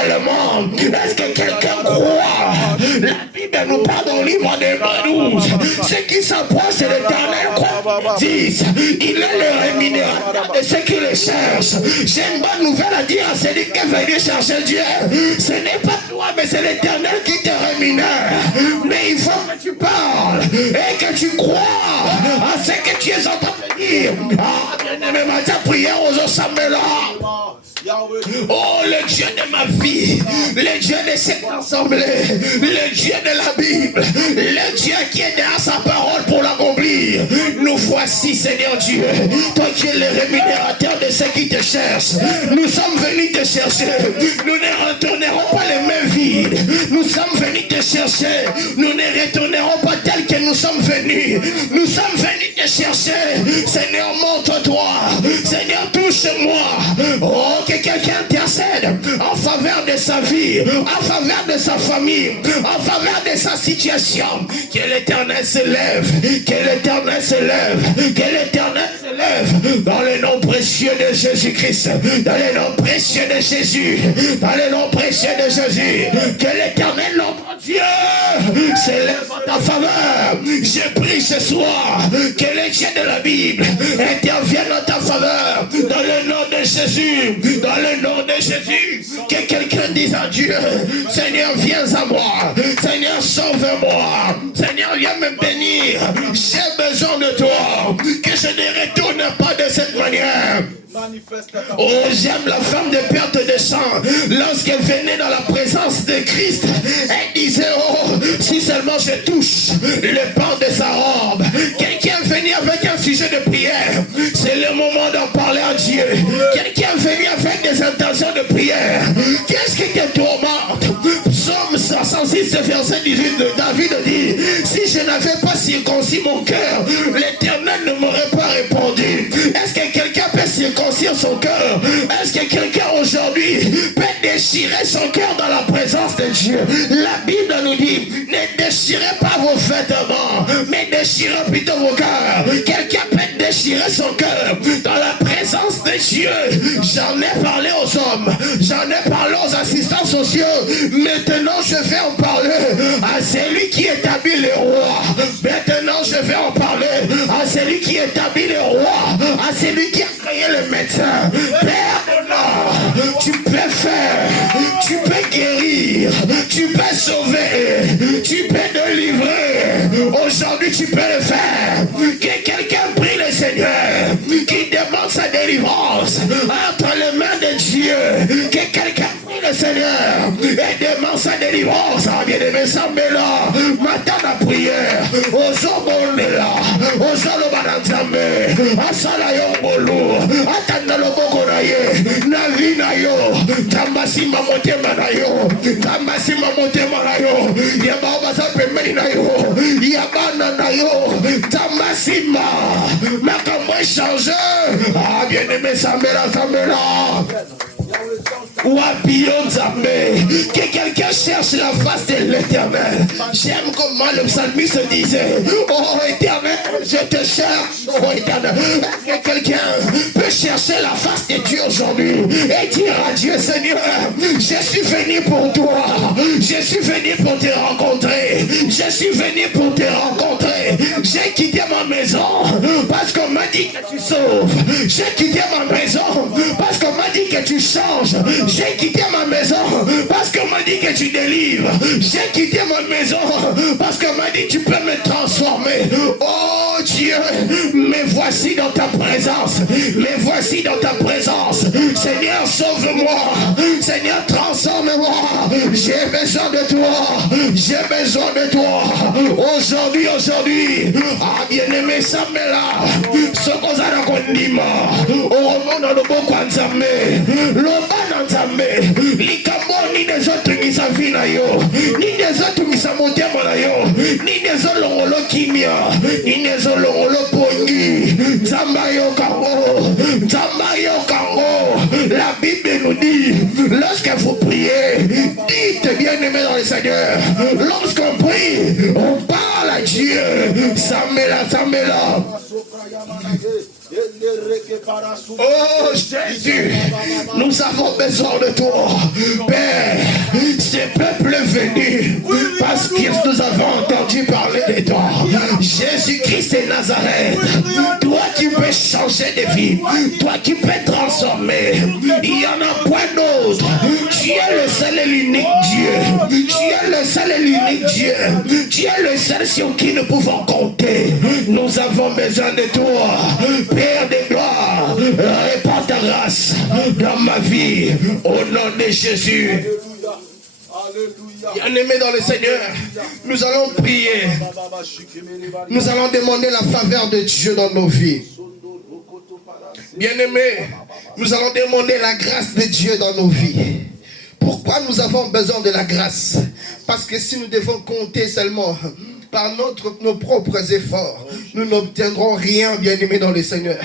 tellement. Est-ce que quelqu'un croit? La Bible nous parle dans le livre de 12. Ceux qui s'approchent de l'Éternel disent, il est le rémunérateur de ceux qui le cherchent. J'ai une bonne nouvelle à dire à celui qui est venu chercher Dieu. Ce n'est pas toi, mais c'est l'Éternel qui te rémunère. Mais il faut que tu parles et que tu crois à ce que tu es en train de dire. Ah, bien-aimé, ma prière aux assemblées là. Oh, le Dieu de ma vie, le Dieu de cette assemblée, le Dieu de la Bible, le Dieu qui est derrière sa parole pour l'accomplir. Nous voici, Seigneur Dieu, toi qui es le rémunérateur de ceux qui te cherchent. Nous sommes venus te chercher. Nous ne retournerons pas les mains vides. Nous sommes venus te chercher. Nous ne retournerons pas tels que nous sommes venus. Nous sommes venus te chercher. Seigneur, montre-toi. Seigneur, touche-moi. Oh, que quelqu'un intercède en faveur de sa vie, en faveur de sa famille, en faveur de sa situation. Que l'Éternel se lève, que l'Éternel se lève, que l'Éternel se lève dans le nom précieux de Jésus-Christ, dans le nom précieux de Jésus, dans le nom précieux de Jésus. Que l'Éternel, notre Dieu, se lève en ta faveur. Je prie ce soir que le Dieu de la Bible intervienne en ta faveur dans le nom de Jésus. Dans le nom de Jésus, que quelqu'un dise à Dieu, Seigneur, viens à moi. Seigneur, sauve-moi. Seigneur, viens me bénir. J'ai besoin de toi. Que je ne retourne pas de cette manière. Oh, j'aime la femme de perte de sang. Lorsqu'elle venait dans la présence de Christ, elle disait, oh, si seulement je touche le pan de sa robe. Quelqu'un venait avec un sujet de prière. C'est le moment d'en parler à Dieu. Quelqu'un venait avec des intentions de prière. Qu'est-ce qui te tourmente? Psaume 66, verset 18 de David dit, si je n'avais pas circoncis mon cœur, l'Éternel ne m'aurait pas répondu. Est-ce que quelqu'un peut circoncire son cœur? Est-ce que quelqu'un aujourd'hui peut déchirer son cœur dans la présence de Dieu? La Bible nous dit, ne déchirez pas vos vêtements, mais déchirez plutôt vos cœurs. Quelqu'un peut déchirer son cœur dans la présence de Dieu. J'en ai parlé aux hommes, j'en ai parlé aux assistants sociaux. Maintenant je vais en parler à celui qui établit les rois. Maintenant je vais en parler à celui qui établit les rois, à celui qui a créé le médecin. Père, non, tu peux faire, tu peux guérir, tu peux sauver, tu peux délivrer. Aujourd'hui tu peux le faire. Que quelqu'un prie le Seigneur, qui demande sa délivrance entre les mains de Dieu. Que quelqu'un prie le Seigneur et demande sa délivrance. Bien-aimé, Sambela, matin la prière, aux hommes là, aux hommes bananzambe, asala yo bolo, atanda lo boko na ye, na vi na yo, tambasima motema na yo, tambasima motema na yo, yaba obasa pembeni na yo, yabana na yo, tambasima, makambo échangé. Ah, bien-aimé, Sambela, Sambela. Que quelqu'un cherche la face de l'Éternel. J'aime comment le psalmiste disait, oh Éternel, je te cherche. Oh Éternel. Est-ce que quelqu'un peut chercher la face de Dieu aujourd'hui et dire à Dieu, Seigneur, je suis venu pour toi, je suis venu pour te rencontrer, je suis venu pour te rencontrer. J'ai quitté ma maison parce qu'on m'a dit que tu sauves. J'ai quitté ma maison parce qu'on m'a dit que tu changes. J'ai quitté ma maison parce qu'on m'a dit que tu délivres. J'ai quitté ma maison parce qu'on m'a dit que tu peux me transformer. Oh Dieu, me voici dans ta présence. Me voici dans ta présence. Seigneur, sauve-moi. Seigneur, transforme-moi. J'ai besoin de toi. J'ai besoin de toi. Aujourd'hui, ah bien-aimé, Samela, ce qu'on a kondima, au moment dans le bon Kwanzame, l'Obana Nzambe, Likamoni des autres qui s'affinent à yo, ni des autres qui s'amontèrent à yo, ni des autres l'ongolo kimia, ni des autres l'ongolo pongi, Zambayo Kango, Zambayo Kango. La Bible nous dit, lorsque vous priez, dites bien-aimé dans le Seigneur, lorsqu'on prie, on parle à Dieu. Samela, Samela. Oh Jésus, nous avons besoin de toi. Père, Nazareth, toi qui peux changer de vie, toi qui peux transformer, il n'y en a point d'autre. Tu es le seul et l'unique Dieu. Tu es le seul et l'unique Dieu. Tu es le seul sur qui nous pouvons compter. Nous avons besoin de toi, Père de gloire. Répands ta grâce dans ma vie, au nom de Jésus. Bien-aimés dans le Seigneur, nous allons prier. Nous allons demander la faveur de Dieu dans nos vies. Bien-aimés, nous allons demander la grâce de Dieu dans nos vies. Pourquoi nous avons besoin de la grâce? Parce que si nous devons compter seulement par nos propres efforts, nous n'obtiendrons rien, bien-aimés dans le Seigneur.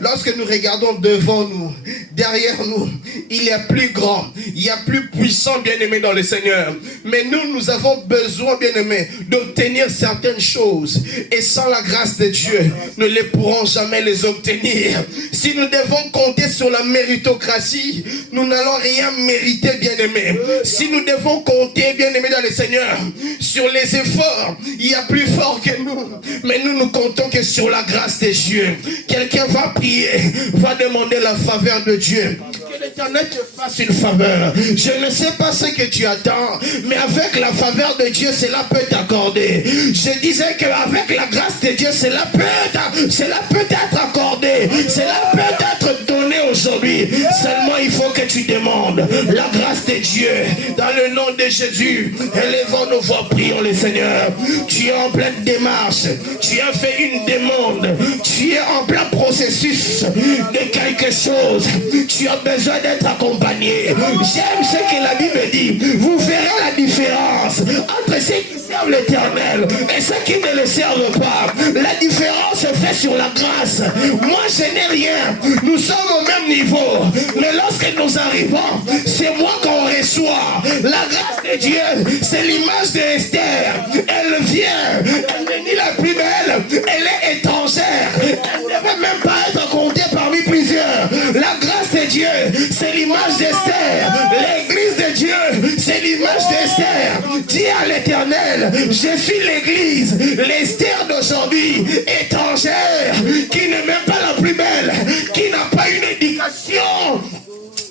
Lorsque nous regardons devant nous, derrière nous, il y a plus grand, il y a plus puissant, bien-aimés dans le Seigneur. Mais nous avons besoin, bien-aimés, d'obtenir certaines choses. Et sans la grâce de Dieu, nous ne pourrons jamais les obtenir. Si nous devons compter sur la méritocratie, nous n'allons rien mériter, bien-aimés. Si nous devons compter, bien-aimés dans le Seigneur, sur les efforts, il y a plus fort que nous. Mais nous comptons que sur la grâce de Dieu. Quelqu'un va prier, va demander la faveur de Dieu. Que l'Éternel te fasse une faveur. Je ne sais pas ce que tu attends, mais avec la faveur de Dieu, cela peut t'accorder. Je disais qu'avec la grâce de Dieu, cela peut être accordé. Cela peut être donné aujourd'hui. Seulement, il faut que tu demandes la grâce de Dieu. Dans le nom de Jésus, élevons nos voix, prions le Seigneur. Tu es en pleine démarche. Tu as fait une demande. Tu es en plein processus de quelque chose. Tu as besoin d'être accompagné. J'aime ce que la Bible dit. Vous verrez la différence entre ceux qui servent l'Éternel et ceux qui ne le servent pas. La différence se fait sur la grâce. Moi, je n'ai rien. Nous sommes au même niveau. Mais lorsque nous arrivons, c'est moi qu'on reçoit. La grâce de Dieu, c'est l'image d'Esther. Elle vient. Elle n'est ni la plus belle. Elle est étrangère. Elle ne veut même pas être comptée parmi plusieurs. La grâce de Dieu, c'est l'image d'Esther. L'église de Dieu, c'est l'image d'Esther. Dis à l'Éternel, je suis l'église, l'Esther d'aujourd'hui, étrangère, qui n'est même pas la plus belle, qui n'a pas une éducation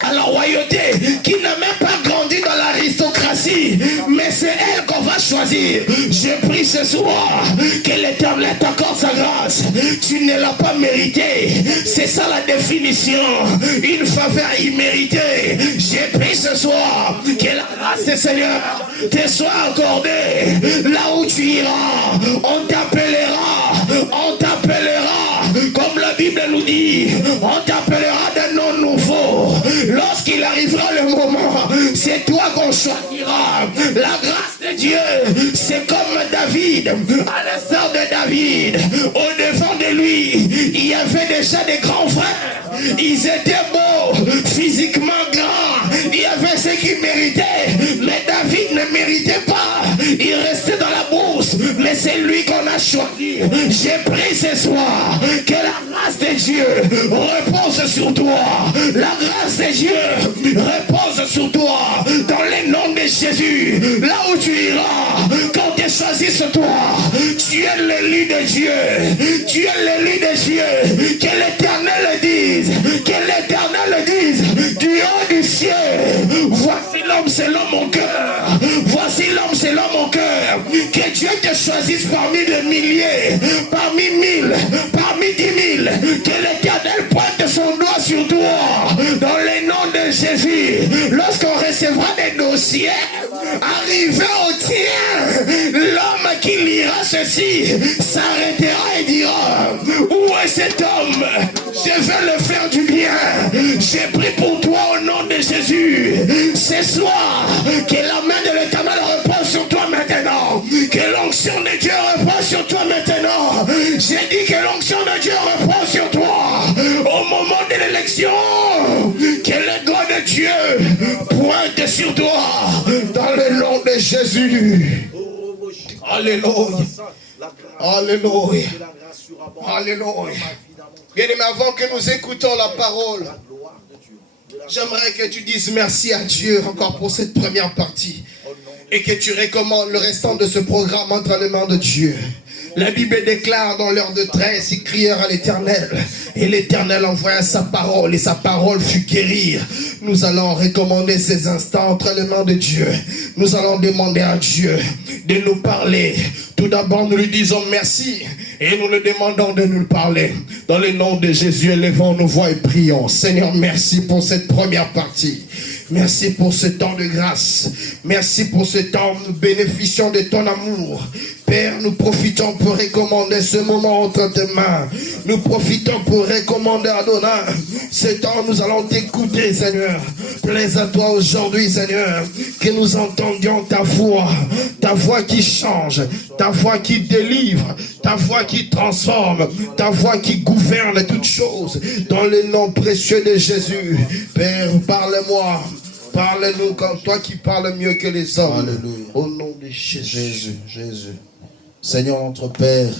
à la royauté, qui n'a même pas grandi dans l'aristocratie, mais c'est elle qu'on va choisir. Je prie ce soir que l'Éternel t'accorde sa grâce. Tu ne l'as pas mérité. C'est ça la définition. Une faveur imméritée. Je prie ce soir que la grâce du Seigneur te soit accordée. Là où tu iras, on t'appellera. On t'appellera. Comme la Bible nous dit, on t'appellera d'un nom nouveau. Lorsqu'il arrivera le moment, c'est toi qu'on choisira. La grâce de Dieu, c'est comme David, à l'instar de David. Au-devant de lui, il y avait déjà des grands frères. Ils étaient beaux, physiquement grands. Il y avait ceux qui méritaient, mais David ne méritait pas. Il restait dans la bourse, mais c'est lui qu'on a choisi. J'ai prié ce soir que la grâce de Dieu repose sur toi. La grâce de Dieu repose sur toi. Dans le nom de Jésus, là où tu iras, quand tu choisisses toi, tu es l'élu de Dieu. Tu es l'élu de Dieu. Que l'Éternel le dise. Que l'Éternel le dise. Du haut du ciel, voici l'homme selon mon cœur. Voici l'homme selon mon cœur. Que Dieu te choisisse parmi des milliers, parmi 1000, parmi 10 000. Que l'Éternel pointe son doigt sur toi. Dans le nom de Jésus, lorsqu'on recevra des dossiers, arrivé au tien, l'homme qui lira ceci s'arrêtera et dira: où est cet homme? Je veux le faire du bien. J'ai pris pour toi au nom de Jésus. Ce soir, que la main de l'Éternel repose sur toi maintenant. Que l'onction de Dieu repose sur toi maintenant. J'ai dit que l'onction de Dieu repose sur toi. Au moment de l'élection, que le doigt de Dieu pointe sur toi. Dans le nom de Jésus. Alléluia. Alléluia. Alléluia. Bien-aimé, avant que nous écoutons la parole, j'aimerais que tu dises merci à Dieu encore pour cette première partie et que tu recommandes le restant de ce programme entre les mains de Dieu. La Bible déclare dans leur détresse, ils crièrent à l'Éternel. Et l'Éternel envoya sa parole et sa parole fut guérie. Nous allons recommander ces instants entre les mains de Dieu. Nous allons demander à Dieu de nous parler. Tout d'abord, nous lui disons merci et nous le demandons de nous parler. Dans le nom de Jésus, élevons nos voix et prions. Seigneur, merci pour cette première partie. Merci pour ce temps de grâce. Merci pour ce temps où nous bénéficions de ton amour. Père, nous profitons pour recommander ce moment entre tes mains. Nous profitons pour recommander Adonai. Ce temps, nous allons t'écouter, Seigneur. Plaise à toi aujourd'hui, Seigneur, que nous entendions ta voix qui change, ta voix qui délivre, ta voix qui transforme, ta voix qui gouverne toutes choses. Dans le nom précieux de Jésus, Père, parle-moi. Parle-nous comme toi qui parles mieux que les hommes. Alléluia. Au nom de Jésus. Jésus. Seigneur notre Père,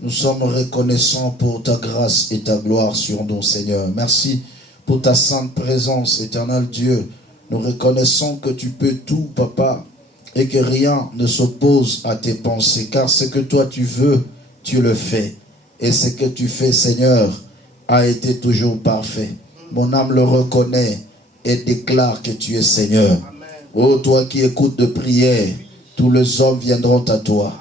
nous sommes reconnaissants pour ta grâce et ta gloire sur nous, Seigneur. Merci pour ta sainte présence, éternel Dieu. Nous reconnaissons que tu peux tout, Papa, et que rien ne s'oppose à tes pensées, car ce que toi tu veux, tu le fais. Et ce que tu fais, Seigneur, a été toujours parfait. Mon âme le reconnaît et déclare que tu es Seigneur. Oh, toi qui écoutes de prière, tous les hommes viendront à toi.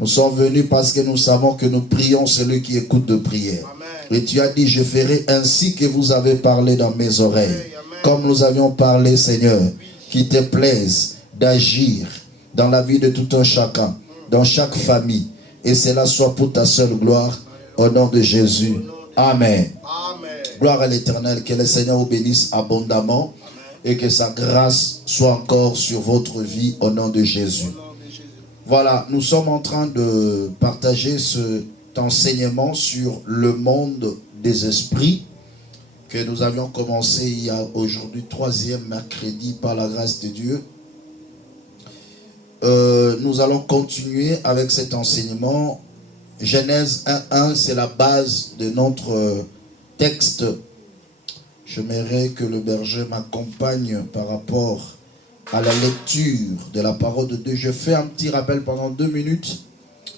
Nous sommes venus parce que nous savons que nous prions celui qui écoute de prière. Et tu as dit, je ferai ainsi que vous avez parlé dans mes oreilles. Comme nous avions parlé, Seigneur, qu'il te plaise d'agir dans la vie de tout un chacun, dans chaque famille. Et cela soit pour ta seule gloire, au nom de Jésus. Amen. Gloire à l'Éternel, que le Seigneur vous bénisse abondamment et que sa grâce soit encore sur votre vie au nom de Jésus. Voilà, nous sommes en train de partager cet enseignement sur le monde des esprits que nous avions commencé il y a aujourd'hui 3e mercredi par la grâce de Dieu. Nous allons continuer avec cet enseignement. Genèse 1.1, c'est la base de notre texte. J'aimerais que le berger m'accompagne par rapport à la lecture de la parole de Dieu. Je fais un petit rappel pendant 2 minutes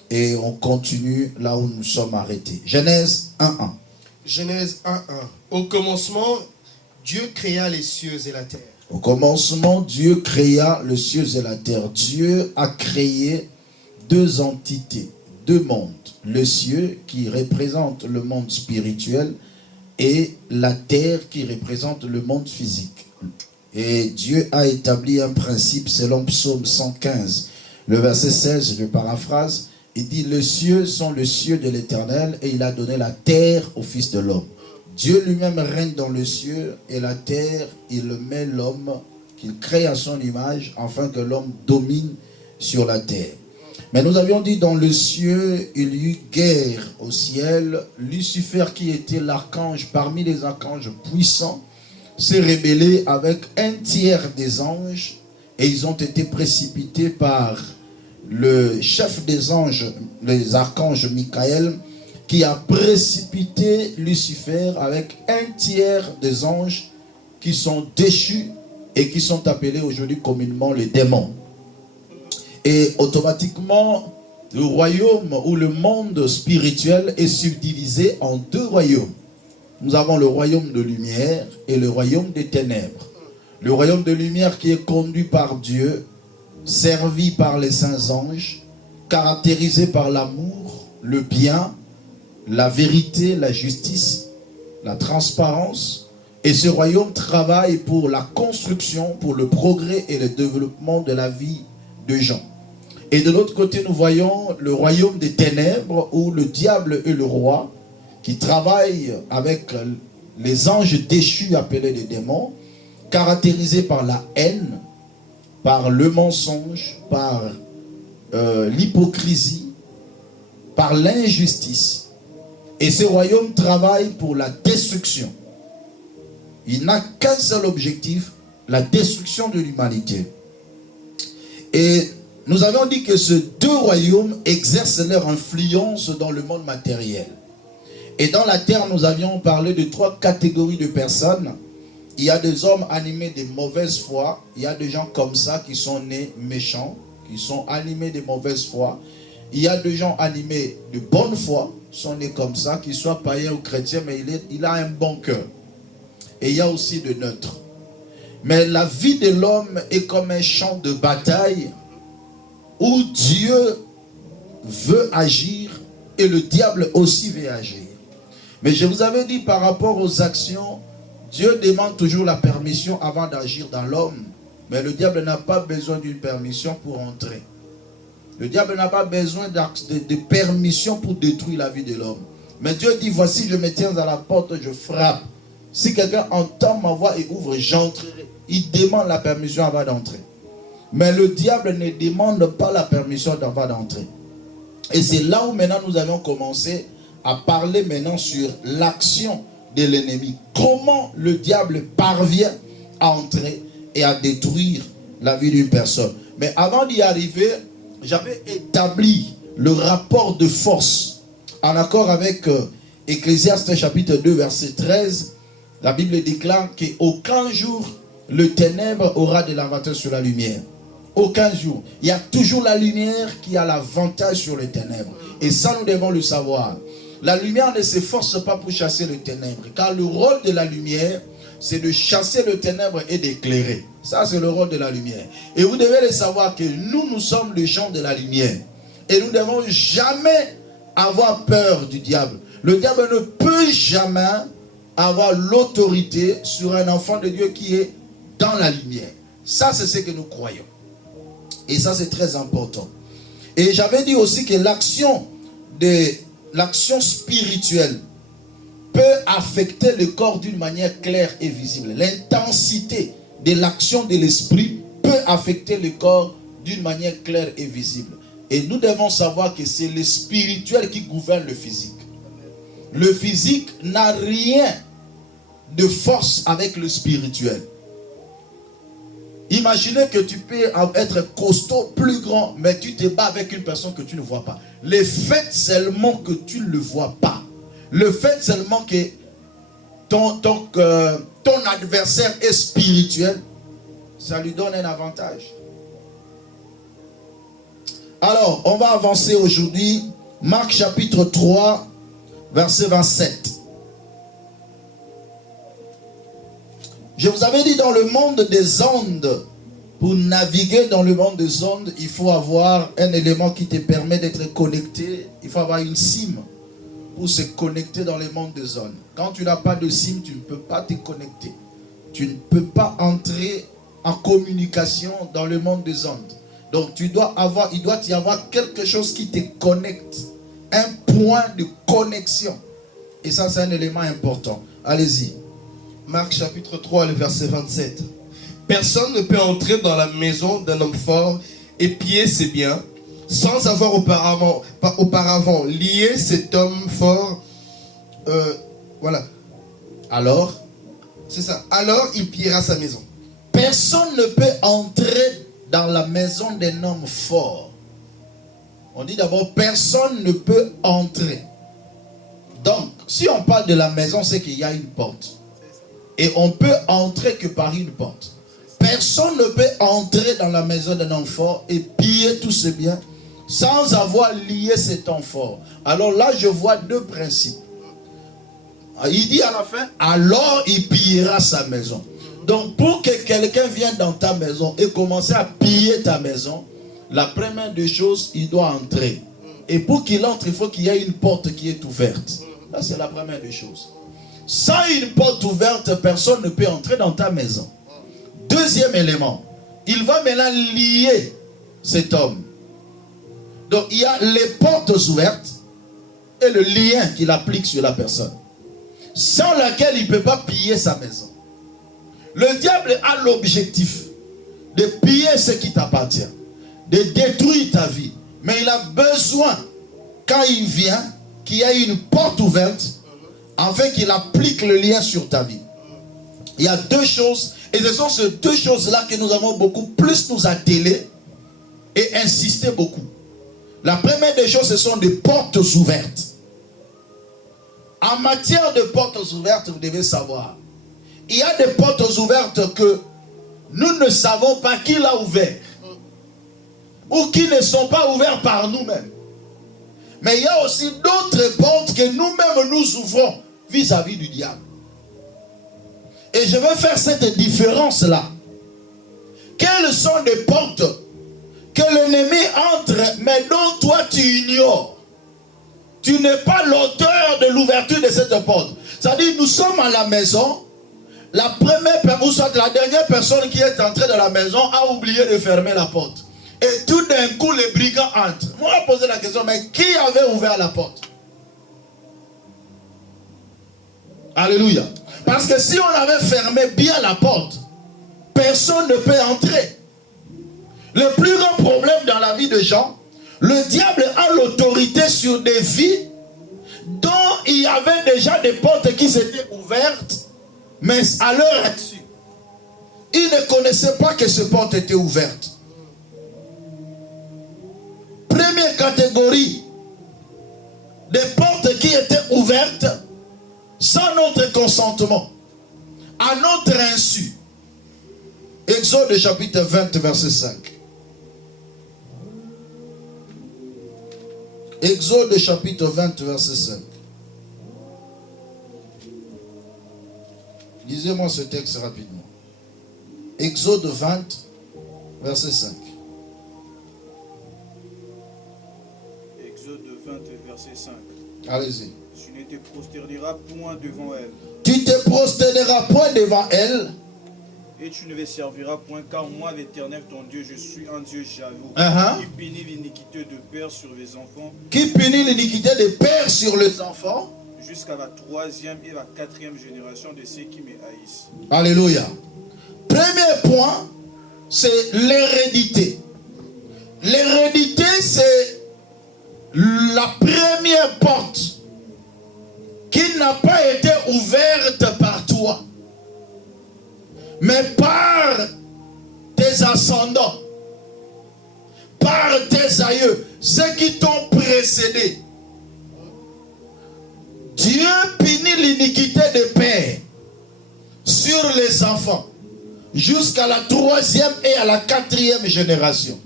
et on continue là où nous sommes arrêtés. Genèse 1.1. Genèse 1.1. Au commencement, Dieu créa les cieux et la terre. Au commencement, Dieu créa les cieux et la terre. Dieu a créé 2 entités, 2 mondes. Le ciel qui représente le monde spirituel et la terre qui représente le monde physique. Et Dieu a établi un principe selon Psaume 115. Le verset 16, je paraphrase, il dit, les cieux sont les cieux de l'Éternel et il a donné la terre au Fils de l'homme. Dieu lui-même règne dans les cieux et la terre, il met l'homme qu'il crée à son image afin que l'homme domine sur la terre. Mais nous avions dit dans le ciel, il y eut guerre au ciel. Lucifer qui était l'archange parmi les archanges puissants s'est rébellé avec 1/3 des anges et ils ont été précipités par le chef des anges, les archanges Michael, qui a précipité Lucifer avec 1/3 des anges qui sont déchus et qui sont appelés aujourd'hui communément les démons. Et automatiquement, le royaume ou le monde spirituel est subdivisé en 2 royaumes. Nous avons le royaume de lumière et le royaume des ténèbres. Le royaume de lumière qui est conduit par Dieu, servi par les saints anges, caractérisé par l'amour, le bien, la vérité, la justice, la transparence. Et ce royaume travaille pour la construction, pour le progrès et le développement de la vie de gens. Et de l'autre côté, nous voyons le royaume des ténèbres où le diable est le roi qui travaille avec les anges déchus appelés les démons, caractérisés par la haine, par le mensonge, par l'hypocrisie, par l'injustice. Et ce royaume travaille pour la destruction. Il n'a qu'un seul objectif, la destruction de l'humanité. Et nous avons dit que ces 2 royaumes exercent leur influence dans le monde matériel. Et dans la terre, nous avions parlé de 3 catégories de personnes. Il y a des hommes animés de mauvaise foi. Il y a des gens comme ça qui sont nés méchants, qui sont animés de mauvaise foi. Il y a des gens animés de bonne foi, sont nés comme ça, qu'ils soient païens ou chrétiens, mais il a un bon cœur. Et il y a aussi de neutres. Mais la vie de l'homme est comme un champ de bataille où Dieu veut agir et le diable aussi veut agir. Mais je vous avais dit par rapport aux actions, Dieu demande toujours la permission avant d'agir dans l'homme. Mais le diable n'a pas besoin d'une permission pour entrer. Le diable n'a pas besoin de permission pour détruire la vie de l'homme. Mais Dieu dit, voici je me tiens à la porte, je frappe. Si quelqu'un entend ma voix et ouvre, j'entrerai. Il demande la permission avant d'entrer. Mais le diable ne demande pas la permission avant d'entrer. Et c'est là où maintenant nous allons commencer à parler maintenant sur l'action de l'ennemi. Comment le diable parvient à entrer et à détruire la vie d'une personne. Mais avant d'y arriver, j'avais établi le rapport de force en accord avec Ecclésiaste chapitre 2 verset 13. La Bible déclare qu'aucun jour le ténèbre aura de l'avantage sur la lumière. Aucun jour. Il y a toujours la lumière qui a l'avantage sur les ténèbres. Et ça, nous devons le savoir. La lumière ne s'efforce pas pour chasser le ténèbre. Car le rôle de la lumière, c'est de chasser le ténèbre et d'éclairer. Ça, c'est le rôle de la lumière. Et vous devez le savoir que nous sommes les gens de la lumière. Et nous ne devons jamais avoir peur du diable. Le diable ne peut jamais avoir l'autorité sur un enfant de Dieu qui est dans la lumière. Ça, c'est ce que nous croyons. Et ça, c'est très important. Et j'avais dit aussi que l'action spirituelle peut affecter le corps d'une manière claire et visible. L'intensité de l'action de l'esprit peut affecter le corps d'une manière claire et visible. Et nous devons savoir que c'est le spirituel qui gouverne le physique. Le physique n'a rien de force avec le spirituel. Imaginez que tu peux être costaud, plus grand, mais tu te bats avec une personne que tu ne vois pas. Le fait seulement que tu ne le vois pas, le fait seulement que ton adversaire est spirituel, ça lui donne un avantage. Alors, on va avancer aujourd'hui. Marc chapitre 3, verset 27. Je vous avais dit, dans le monde des ondes, pour naviguer dans le monde des ondes, il faut avoir un élément qui te permet d'être connecté. Il faut avoir une SIM pour se connecter dans le monde des ondes. Quand tu n'as pas de SIM, tu ne peux pas te connecter. Tu ne peux pas entrer en communication dans le monde des ondes. Donc il doit y avoir quelque chose qui te connecte. Un point de connexion. Et ça, c'est un élément important. Allez-y. Marc chapitre 3, le verset 27. Personne ne peut entrer dans la maison d'un homme fort et piller ses biens sans avoir auparavant lié cet homme fort. Voilà. Alors, c'est ça. Alors il pillera sa maison. Personne ne peut entrer dans la maison d'un homme fort. On dit d'abord, personne ne peut entrer. Donc, si on parle de la maison, c'est qu'il y a une porte. Et on peut entrer que par une porte. Personne ne peut entrer dans la maison d'un homme fort et piller tous ses biens sans avoir lié cet homme fort. Alors là, je vois deux principes. Il dit à la fin, alors il pillera sa maison. Donc pour que quelqu'un vienne dans ta maison et commence à piller ta maison, la première des choses, il doit entrer. Et pour qu'il entre, il faut qu'il y ait une porte qui est ouverte. Ça, c'est la première des choses. Sans une porte ouverte, personne ne peut entrer dans ta maison. Deuxième élément, il va maintenant lier cet homme. Donc il y a les portes ouvertes et le lien qu'il applique sur la personne, sans laquelle il ne peut pas piller sa maison. Le diable a l'objectif de piller ce qui t'appartient, de détruire ta vie. Mais il a besoin, quand il vient, qu'il y ait une porte ouverte, afin qu'il applique le lien sur ta vie. Il y a deux choses, et ce sont ces deux choses-là que nous avons beaucoup plus nous atteler et insister beaucoup. La première des choses, ce sont des portes ouvertes. En matière de portes ouvertes, vous devez savoir, il y a des portes ouvertes que nous ne savons pas qui l'a ouvert, ou qui ne sont pas ouverts par nous-mêmes. Mais il y a aussi d'autres portes que nous-mêmes nous ouvrons vis-à-vis du diable. Et je veux faire cette différence-là. Quelles sont les portes que l'ennemi entre, mais dont toi tu ignores? Tu n'es pas l'auteur de l'ouverture de cette porte. C'est-à-dire, nous sommes à la maison. La première personne, ou soit la dernière personne qui est entrée dans la maison a oublié de fermer la porte. Et tout d'un coup, les brigands entrent. On va poser la question, mais qui avait ouvert la porte? Alléluia. Parce que si on avait fermé bien la porte, personne ne peut entrer. Le plus grand problème dans la vie de Jean, le diable a l'autorité sur des vies dont il y avait déjà des portes qui s'étaient ouvertes, mais à leur insu, il ne connaissait pas que ces portes étaient ouvertes. Première catégorie, des portes qui étaient ouvertes sans notre consentement, à notre insu. Exode chapitre 20, verset 5. Exode chapitre 20, verset 5. Lisez-moi ce texte rapidement. Exode 20, verset 5. Exode 20, verset 5. Allez-y. Tu ne te prosterneras point devant elle. Tu te prosterneras point devant elle. Et tu ne les serviras point, car moi, l'Éternel, ton Dieu, je suis un Dieu jaloux, qui punit l'iniquité de père sur les enfants. Qui punit l'iniquité de père sur les enfants. Jusqu'à la 3e et la 4e génération de ceux qui me haïssent. Alléluia. Premier point, c'est l'hérédité. L'hérédité, c'est la première porte qui n'a pas été ouverte par toi, mais par tes ascendants, par tes aïeux, ceux qui t'ont précédé. Dieu punit l'iniquité des pères sur les enfants jusqu'à la 3e et à la 4e génération.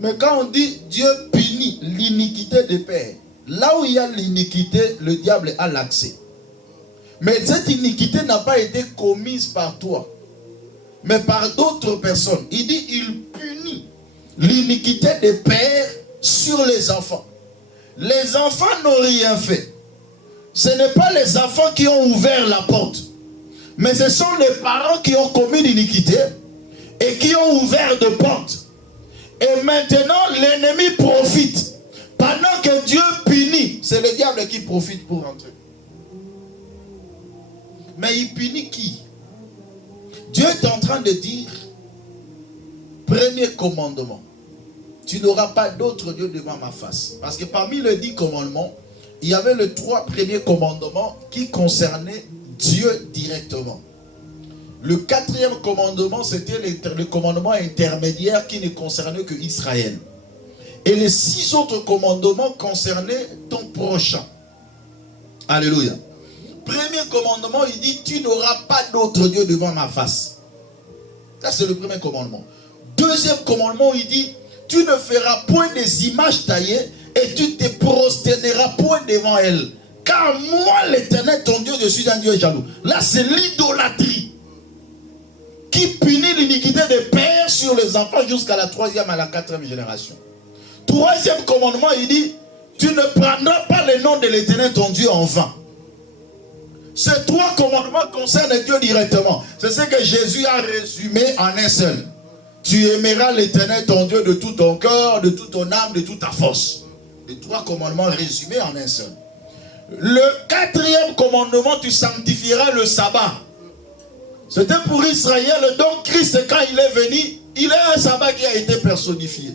Mais quand on dit Dieu punit l'iniquité des pères, là où il y a l'iniquité, le diable a l'accès. Mais cette iniquité n'a pas été commise par toi, mais par d'autres personnes. Il dit, il punit l'iniquité des pères sur les enfants. Les enfants n'ont rien fait. Ce n'est pas les enfants qui ont ouvert la porte, mais ce sont les parents qui ont commis l'iniquité et qui ont ouvert de portes. Et maintenant, l'ennemi profite. Pendant que Dieu punit, c'est le diable qui profite pour entrer. Mais il punit qui? Dieu est en train de dire, premier commandement, tu n'auras pas d'autre Dieu devant ma face. Parce que parmi les 10 commandements, il y avait les 3 premiers commandements qui concernaient Dieu directement. Le 4e commandement, c'était le commandement intermédiaire qui ne concernait que Israël. Et les 6 autres commandements concernaient ton prochain. Alléluia. Premier commandement, il dit, tu n'auras pas d'autre Dieu devant ma face. Ça, c'est le premier commandement. Deuxième commandement, il dit, tu ne feras point des images taillées et tu te prosterneras point devant elles. Car moi, l'Éternel, ton Dieu, je suis un Dieu jaloux. Là, c'est l'idolâtrie qui punit l'iniquité des pères sur les enfants jusqu'à la 3e à la 4e génération. Troisième commandement, il dit, tu ne prendras pas le nom de l'Éternel, ton Dieu, en vain. Ces 3 commandements concernent Dieu directement. C'est ce que Jésus a résumé en un seul. Tu aimeras l'Éternel, ton Dieu, de tout ton cœur, de toute ton âme, de toute ta force. Les 3 commandements résumés en un seul. Le 4e commandement, tu sanctifieras le sabbat. C'était pour Israël. Donc Christ, quand il est venu, il a un sabbat qui a été personnifié.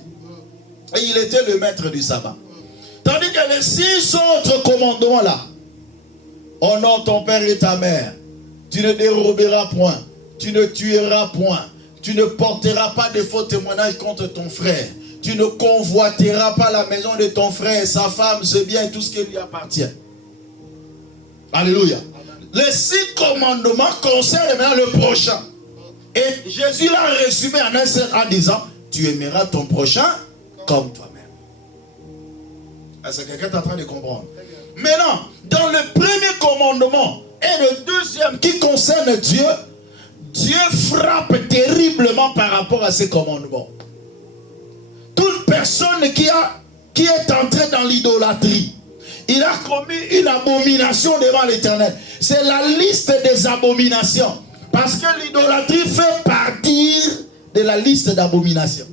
Et il était le maître du sabbat. Tandis que les 6 autres commandements là, honore ton père et ta mère, tu ne déroberas point, tu ne tueras point, tu ne porteras pas de faux témoignages contre ton frère, tu ne convoiteras pas la maison de ton frère, sa femme, ses biens et tout ce qui lui appartient. Alléluia. Les 6 commandements concernent maintenant le prochain. Et Jésus l'a résumé en un seul en disant, tu aimeras ton prochain comme toi-même. Est-ce que quelqu'un est en train de comprendre? Maintenant, dans le premier commandement et le deuxième qui concerne Dieu, Dieu frappe terriblement par rapport à ces commandements. Toute personne qui est entrée dans l'idolâtrie, il a commis une abomination devant l'Éternel. C'est la liste des abominations. Parce que l'idolâtrie fait partie de la liste d'abominations.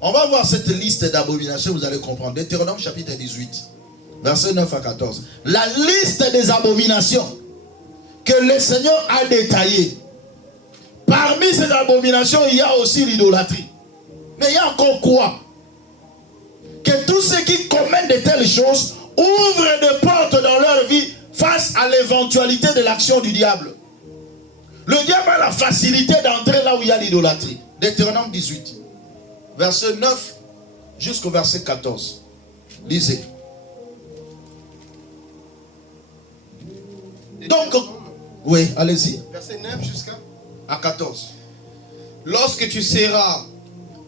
On va voir cette liste d'abominations, vous allez comprendre. Deutéronome chapitre 18, versets 9 à 14. La liste des abominations que le Seigneur a détaillées. Parmi ces abominations, il y a aussi l'idolâtrie. Mais il y a encore quoi? Que tous ceux qui commettent de telles choses ouvrent des portes dans leur vie face à l'éventualité de l'action du diable. Le diable a la facilité d'entrer là où il y a l'idolâtrie. Deutéronome 18, verset 9 jusqu'au verset 14. Lisez. Donc, oui, allez-y. Verset 9 jusqu'à 14. Lorsque tu seras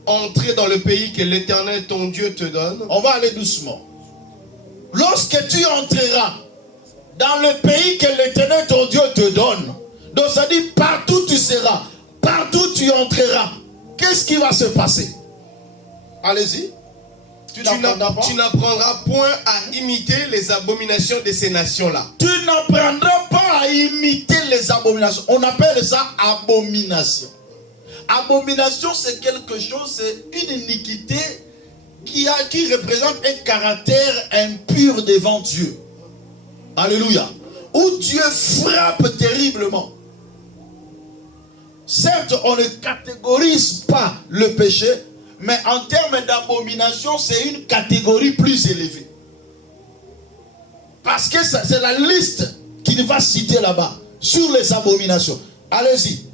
entré dans le pays que l'Éternel ton Dieu te donne. On va aller doucement. Lorsque tu entreras dans le pays que l'Éternel ton Dieu te donne, donc ça dit partout tu seras, partout tu entreras, qu'est-ce qui va se passer? Allez-y. Tu n'apprendras point à imiter les abominations de ces nations-là. Tu n'apprendras pas à imiter les abominations. On appelle ça abomination. Abomination, c'est quelque chose, c'est une iniquité qui représente un caractère impur devant Dieu. Alléluia. Où Dieu frappe terriblement. Certes, on ne catégorise pas le péché, mais en termes d'abomination, c'est une catégorie plus élevée. Parce que c'est la liste qu'il va citer là-bas, sur les abominations. Allez-y.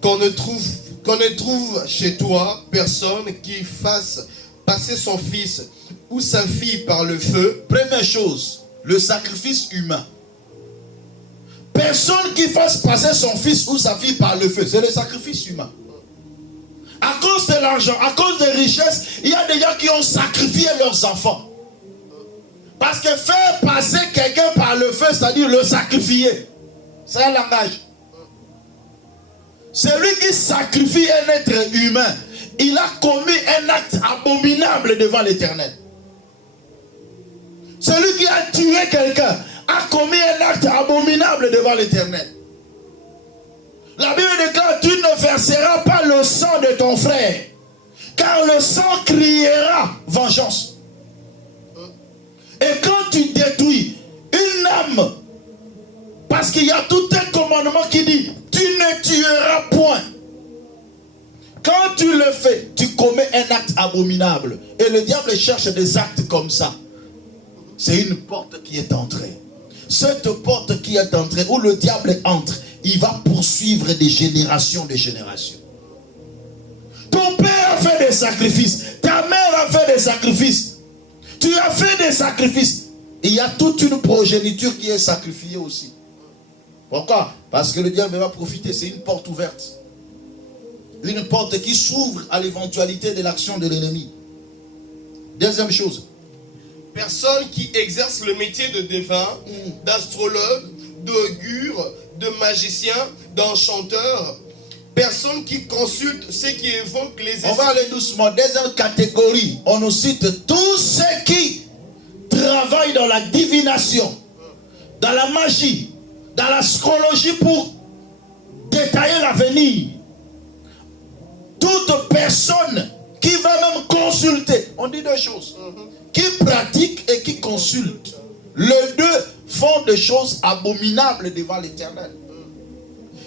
Qu'on ne trouve chez toi personne qui fasse passer son fils ou sa fille par le feu. Première chose, le sacrifice humain. Personne qui fasse passer son fils ou sa fille par le feu, c'est le sacrifice humain. À cause de l'argent, à cause des richesses, il y a des gens qui ont sacrifié leurs enfants. Parce que faire passer quelqu'un par le feu, c'est-à-dire le sacrifier. C'est un langage. Celui qui sacrifie un être humain, il a commis un acte abominable devant l'Éternel. Celui qui a tué quelqu'un a commis un acte abominable devant l'Éternel. La Bible déclare, tu ne verseras pas le sang de ton frère, car le sang criera vengeance. Et quand tu détruis une âme, parce qu'il y a tout un commandement qui dit, tu ne tueras point. Quand tu le fais, tu commets un acte abominable. Et le diable cherche des actes comme ça. C'est une porte qui est entrée. Cette porte qui est entrée, où le diable entre, il va poursuivre des générations. Ton père a fait des sacrifices. Ta mère a fait des sacrifices. Tu as fait des sacrifices. Il y a toute une progéniture qui est sacrifiée aussi. Pourquoi? Parce que le diable va profiter. C'est une porte ouverte. Une porte qui s'ouvre à l'éventualité de l'action de l'ennemi. Deuxième chose. Personne qui exerce le métier de devin, d'astrologue, d'augure, de magicien, d'enchanteur. Personne qui consulte ceux qui évoquent les esprits. On va aller doucement. Deuxième catégorie. On nous cite tous ceux qui travaillent dans la divination, dans la magie, dans l'astrologie pour détailler l'avenir. Toute personne qui va même consulter. On dit deux choses. Qui pratique et qui consulte. Les deux font des choses abominables devant l'Éternel.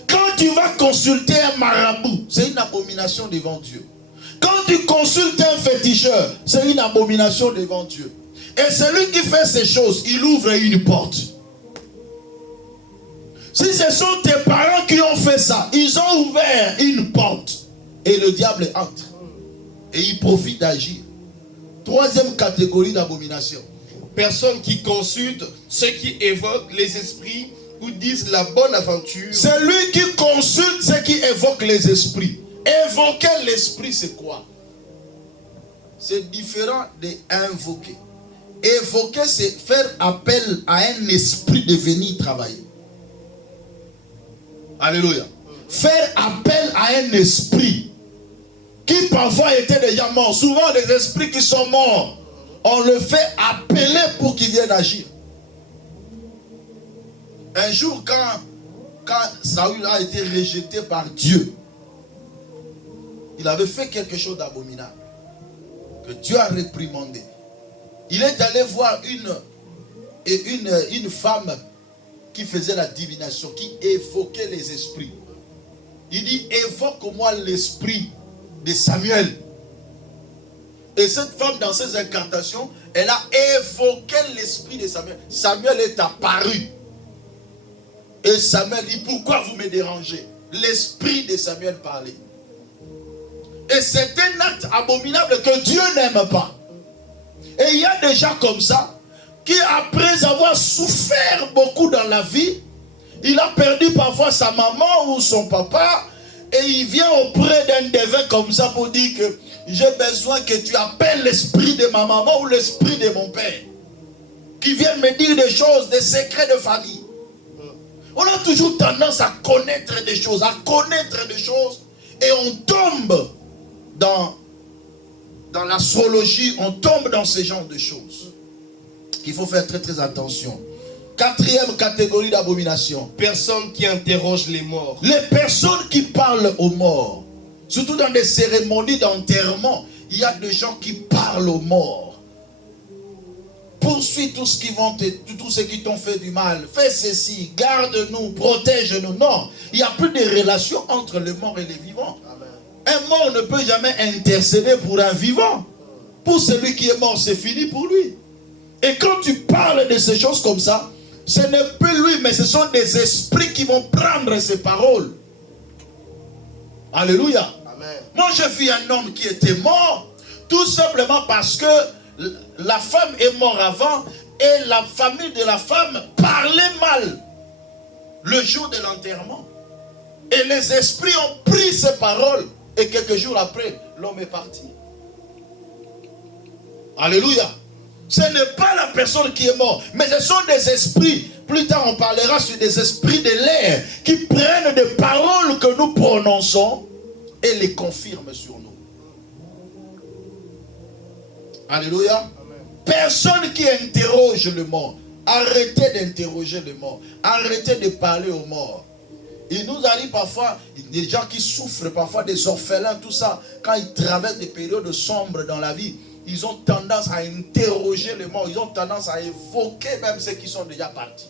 Quand tu vas consulter un marabout, c'est une abomination devant Dieu. Quand tu consultes un féticheur, c'est une abomination devant Dieu. Et celui qui fait ces choses, il ouvre une porte. Si ce sont tes parents qui ont fait ça, ils ont ouvert une porte. Et le diable entre. Et il profite d'agir. Troisième catégorie d'abomination. Personne qui consulte ceux qui évoquent les esprits ou disent la bonne aventure. Celui qui consulte ceux qui évoquent les esprits. Évoquer l'esprit, c'est quoi? c'est différent d'invoquer. Évoquer, c'est faire appel à un esprit de venir travailler. Alléluia. Faire appel à un esprit qui parfois était déjà mort. Souvent, les esprits qui sont morts, on le fait appeler pour qu'ils viennent agir. Un jour, quand Saül a été rejeté par Dieu, il avait fait quelque chose d'abominable que Dieu a réprimandé. Il est allé voir une femme qui faisait la divination, qui évoquait les esprits. Il dit, évoque-moi l'esprit de Samuel. Et cette femme, dans ses incantations, elle a évoqué l'esprit de Samuel. Samuel est apparu. Et Samuel dit, pourquoi vous me dérangez? L'esprit de Samuel parlait. Et c'est un acte abominable que Dieu n'aime pas. Et il y a des gens comme ça, qui après avoir souffert beaucoup dans la vie, il a perdu parfois sa maman ou son papa, et il vient auprès d'un devin comme ça pour dire que j'ai besoin que tu appelles l'esprit de ma maman ou l'esprit de mon père, qui vient me dire des choses, des secrets de famille. On a toujours tendance à connaître des choses, et on tombe dans l'astrologie, on tombe dans ce genre de choses. Il faut faire très très attention. Quatrième catégorie d'abomination. Personnes qui interrogent les morts. Les personnes qui parlent aux morts. Surtout dans des cérémonies d'enterrement, il y a des gens qui parlent aux morts. Poursuis tout ce qui t'ont fait du mal. Fais ceci, garde-nous, protège-nous. Non, il n'y a plus de relation entre les morts et les vivants. Amen. Un mort ne peut jamais intercéder pour un vivant. Pour celui qui est mort, c'est fini pour lui. Et quand tu parles de ces choses comme ça, ce n'est plus lui, mais ce sont des esprits qui vont prendre ces paroles. Alléluia. Amen. Moi, j'ai vu un homme qui était mort, tout simplement parce que la femme est morte avant et la famille de la femme parlait mal le jour de l'enterrement. Et les esprits ont pris ces paroles et quelques jours après, l'homme est parti. Alléluia. Ce n'est pas la personne qui est morte, mais ce sont des esprits. Plus tard, on parlera sur des esprits de l'air qui prennent des paroles que nous prononçons et les confirment sur nous. Alléluia. Amen. Personne qui interroge le mort. Arrêtez d'interroger le mort. Arrêtez de parler aux morts. Il nous arrive parfois, des gens qui souffrent, parfois des orphelins, tout ça, quand ils traversent des périodes sombres dans la vie, ils ont tendance à interroger les morts, ils ont tendance à évoquer même ceux qui sont déjà partis.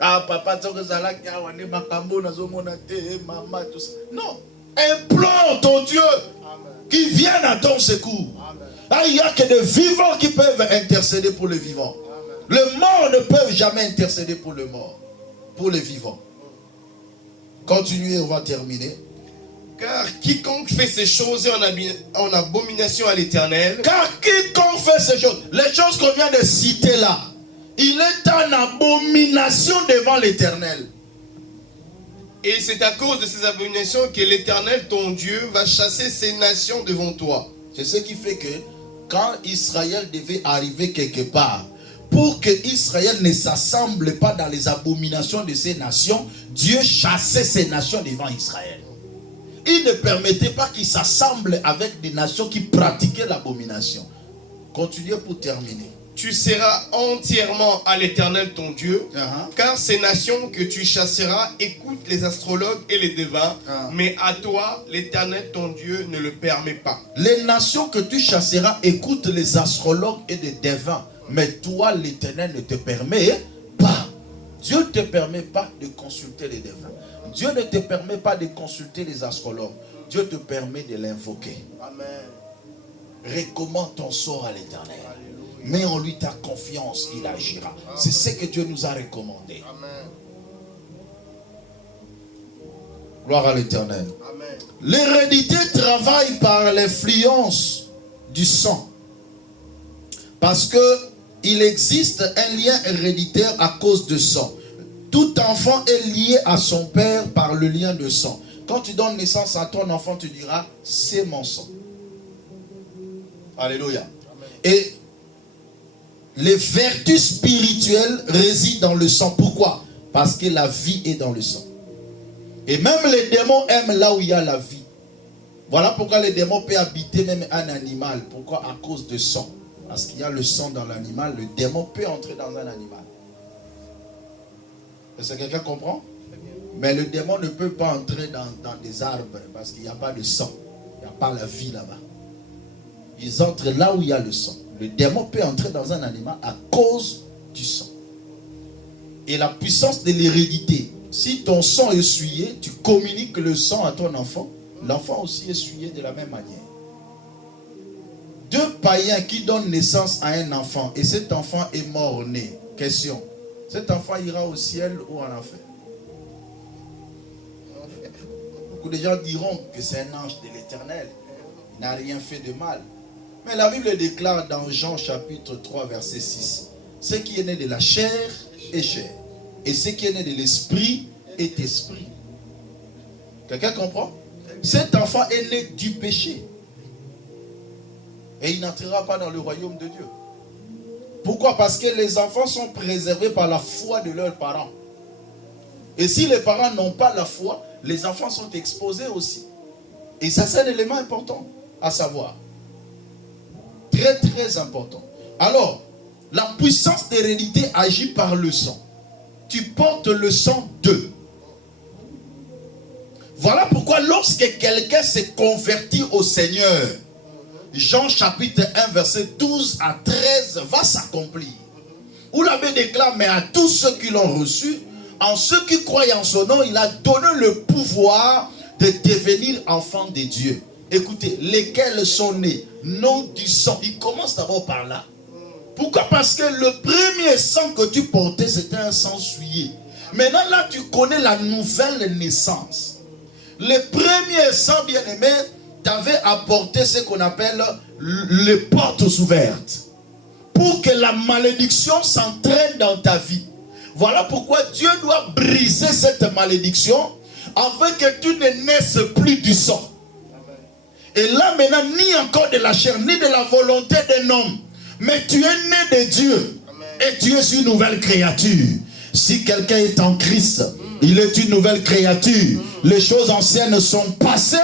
Ah, papa, tout ça. Non, implore ton Dieu qui vienne à ton secours. Ah, il n'y a que des vivants qui peuvent intercéder pour les vivants. Les morts ne peuvent jamais intercéder pour les morts, pour les vivants. Continuez, on va terminer. Car quiconque fait ces choses est en abomination à l'Éternel. Car quiconque fait ces choses, les choses qu'on vient de citer là, il est en abomination devant l'Éternel. Et c'est à cause de ces abominations que l'Éternel, ton Dieu, va chasser ces nations devant toi. C'est ce qui fait que quand Israël devait arriver quelque part, pour que Israël ne s'assemble pas dans les abominations de ces nations, Dieu chassait ces nations devant Israël. Il ne permettait pas qu'ils s'assemblent avec des nations qui pratiquaient l'abomination. Continuez pour terminer. Tu seras entièrement à l'Éternel ton Dieu, car ces nations que tu chasseras écoutent les astrologues et les devins, mais à toi, l'Éternel ton Dieu ne le permet pas. Les nations que tu chasseras écoutent les astrologues et les devins, mais toi, l'Éternel ne te permet pas. Dieu ne te permet pas de consulter les devins. Dieu ne te permet pas de consulter les astrologues. Dieu te permet de l'invoquer. Amen. Recommande ton sort à l'Éternel. Mets en lui ta confiance, il agira. C'est ce que Dieu nous a recommandé. Amen. Gloire à l'Éternel. L'hérédité travaille par l'influence du sang. Parce que il existe un lien héréditaire à cause de sang. Tout enfant est lié à son père par le lien de sang. Quand tu donnes naissance à ton enfant, tu diras, c'est mon sang. Alléluia. Et les vertus spirituelles résident dans le sang. Pourquoi? Parce que la vie est dans le sang. Et même les démons aiment là où il y a la vie. Voilà pourquoi les démons peuvent habiter même un animal. Pourquoi? À cause de sang. Parce qu'il y a le sang dans l'animal, le démon peut entrer dans un animal. Est-ce que quelqu'un comprend? Mais le démon ne peut pas entrer dans des arbres parce qu'il n'y a pas de sang. Il n'y a pas la vie là-bas. Ils entrent là où il y a le sang. Le démon peut entrer dans un animal à cause du sang. Et la puissance de l'hérédité. Si ton sang est essuyé, tu communiques le sang à ton enfant. L'enfant aussi est essuyé de la même manière. Deux païens qui donnent naissance à un enfant et cet enfant est mort-né. Question. Cet enfant ira au ciel ou en enfer? Beaucoup de gens diront que c'est un ange de l'Éternel. Il n'a rien fait de mal. Mais la Bible déclare dans Jean chapitre 3 verset 6. Ce qui est né de la chair est chair. Et ce qui est né de l'esprit est esprit. Quelqu'un comprend? Cet enfant est né du péché. Et il n'entrera pas dans le royaume de Dieu. Pourquoi? Parce que les enfants sont préservés par la foi de leurs parents. Et si les parents n'ont pas la foi, les enfants sont exposés aussi. Et ça, c'est un élément important à savoir. Très, très important. Alors, la puissance d'hérédité agit par le sang. Tu portes le sang d'eux. Voilà pourquoi lorsque quelqu'un s'est converti au Seigneur, Jean chapitre 1 verset 12 à 13 va s'accomplir. Où la Bible déclare, mais à tous ceux qui l'ont reçu, en ceux qui croient en son nom, il a donné le pouvoir de devenir enfants de Dieu. Écoutez, lesquels sont nés, non du sang. Il commence d'abord par là. Pourquoi? Parce que le premier sang que tu portais, c'était un sang souillé. Maintenant, là, tu connais la nouvelle naissance. Les premiers sangs bien-aimés t'avaient apporté ce qu'on appelle les portes ouvertes. Pour que la malédiction s'entraîne dans ta vie. Voilà pourquoi Dieu doit briser cette malédiction afin que tu ne naisses plus du sang. Et là maintenant, ni encore de la chair, ni de la volonté d'un homme. Mais tu es né de Dieu. Et tu es une nouvelle créature. Si quelqu'un est en Christ, il est une nouvelle créature. Les choses anciennes sont passées.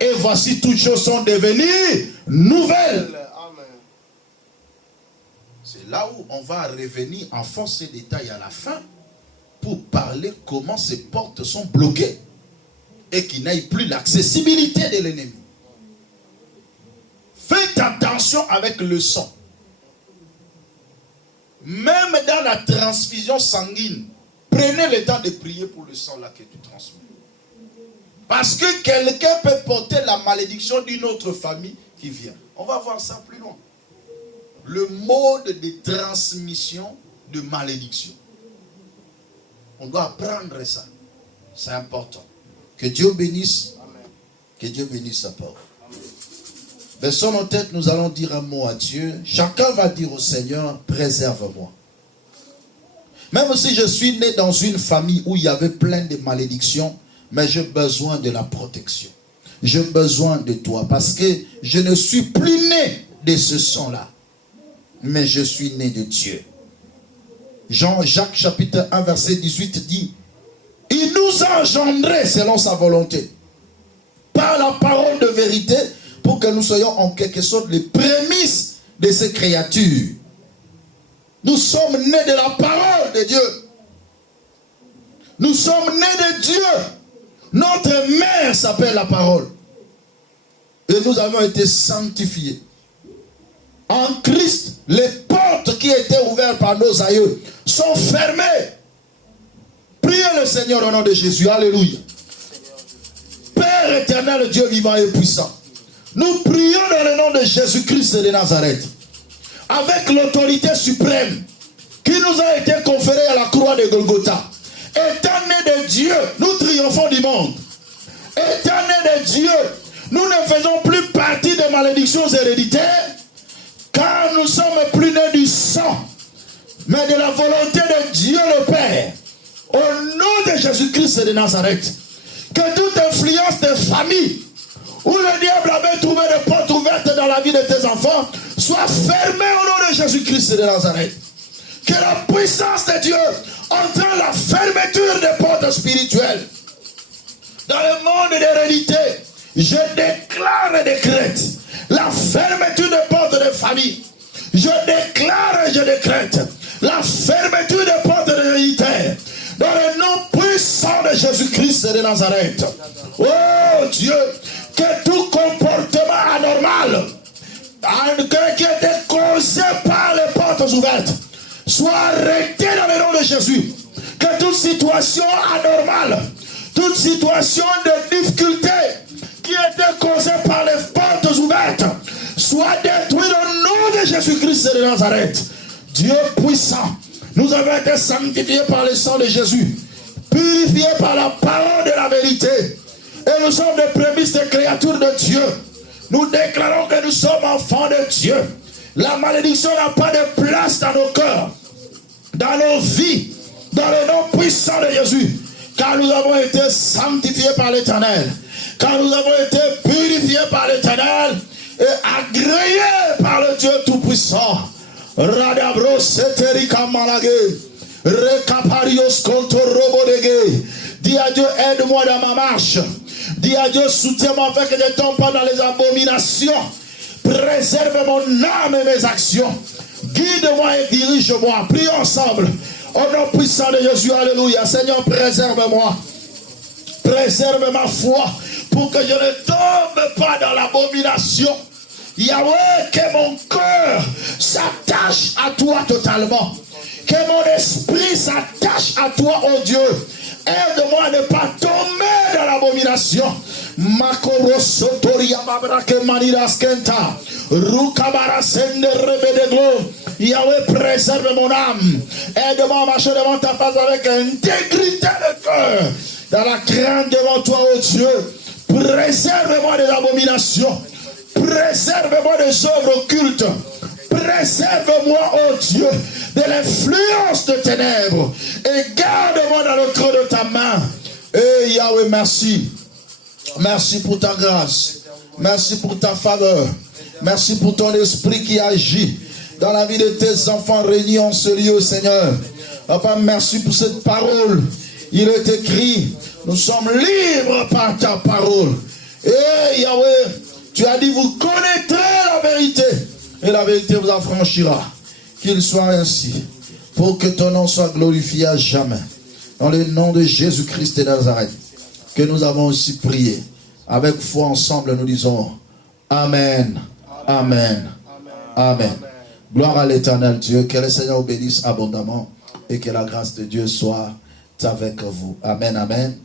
Et voici toutes choses sont devenues nouvelles. C'est là où on va revenir en force et détail à la fin. Pour parler comment ces portes sont bloquées. Et qu'il n'aille plus l'accessibilité de l'ennemi. Faites attention avec le sang. Même dans la transfusion sanguine, prenez le temps de prier pour le sang là que tu transmets. Parce que quelqu'un peut porter la malédiction d'une autre famille qui vient. On va voir ça plus loin. Le mode de transmission de malédiction. On doit apprendre ça. C'est important. Que Dieu bénisse. Amen. Que Dieu bénisse sa parole. Baissons nos têtes, nous allons dire un mot à Dieu. Chacun va dire au Seigneur, préserve-moi. Même si je suis né dans une famille où il y avait plein de malédictions, mais j'ai besoin de la protection. J'ai besoin de toi parce que je ne suis plus né de ce sang-là, mais je suis né de Dieu. Jacques chapitre 1 verset 18 dit, il nous a engendrés selon sa volonté, par la parole de vérité, pour que nous soyons en quelque sorte les prémices de ces créatures. Nous sommes nés de la parole de Dieu. Nous sommes nés de Dieu. Notre mère s'appelle la parole. Et nous avons été sanctifiés. En Christ, les portes qui étaient ouvertes par nos aïeux sont fermées. Priez le Seigneur au nom de Jésus. Alléluia. Père éternel, Dieu vivant et puissant. Nous prions dans le nom de Jésus-Christ de Nazareth. Avec l'autorité suprême qui nous a été conférée à la croix de Golgotha. Étant né de Dieu, nous triomphons du monde. Étant né de Dieu, nous ne faisons plus partie des malédictions héréditaires, car nous sommes plus nés du sang, mais de la volonté de Dieu le Père. Au nom de Jésus-Christ de Nazareth, que toute influence de famille où le diable avait trouvé des portes ouvertes dans la vie de tes enfants, soient fermées au nom de Jésus-Christ de Nazareth. Que la puissance de Dieu entraîne la fermeture des portes spirituelles. Dans le monde des réalités, je déclare et décrète la fermeture des portes de famille. Je déclare et je décrète la fermeture des portes de réalité. Dans le nom puissant de Jésus-Christ de Nazareth. Oh Dieu, que tout comportement anormal qui était causé par les portes ouvertes soit arrêté dans le nom de Jésus. Que toute situation anormale, toute situation de difficulté qui était causée par les portes ouvertes soit détruite au nom de Jésus-Christ de Nazareth. Dieu puissant, nous avons été sanctifiés par le sang de Jésus, purifiés par la parole de la vérité, et nous sommes des prémices des créatures de Dieu. Nous déclarons que nous sommes enfants de Dieu. La malédiction n'a pas de place dans nos cœurs, dans nos vies, dans le nom puissant de Jésus, car nous avons été sanctifiés par l'Éternel, car nous avons été purifiés par l'Éternel et agréés par le Dieu Tout-Puissant. Radabro seterika malage, recaparios contorobodege. Dis à Dieu, aide-moi dans ma marche. Dis à Dieu, soutiens-moi afin que je ne tombe pas dans les abominations. Préserve mon âme et mes actions. Guide-moi et dirige-moi. Prions ensemble. Au nom puissant de Jésus, alléluia. Seigneur, préserve-moi. Préserve ma foi pour que je ne tombe pas dans l'abomination. Yahweh, que mon cœur s'attache à toi totalement. Que mon esprit s'attache à toi, oh Dieu. Aide-moi à ne pas tomber dans l'abomination. Makoro sotoria babrake maniras kenta. Rukabara sende rebedeglo. Yahweh, préserve mon âme. Aide-moi à marcher devant ta face avec intégrité de cœur. Dans la crainte devant toi, oh Dieu. Préserve-moi des abominations. Préserve-moi des œuvres occultes. Préserve-moi, oh Dieu, de l'influence de ténèbres. Et garde-moi dans le creux de ta main. Et Yahweh, merci. Merci pour ta grâce. Merci pour ta faveur. Merci pour ton esprit qui agit dans la vie de tes enfants réunis en ce lieu, Seigneur. Papa, merci pour cette parole. Il est écrit, nous sommes libres par ta parole. Et Yahweh, tu as dit, vous connaîtrez la vérité. Et la vérité vous affranchira. Qu'il soit ainsi. Pour que ton nom soit glorifié à jamais. Dans le nom de Jésus-Christ de Nazareth. Que nous avons aussi prié. Avec foi ensemble, nous disons Amen. Amen. Amen. Gloire à l'Éternel Dieu. Que le Seigneur vous bénisse abondamment. Et que la grâce de Dieu soit avec vous. Amen. Amen.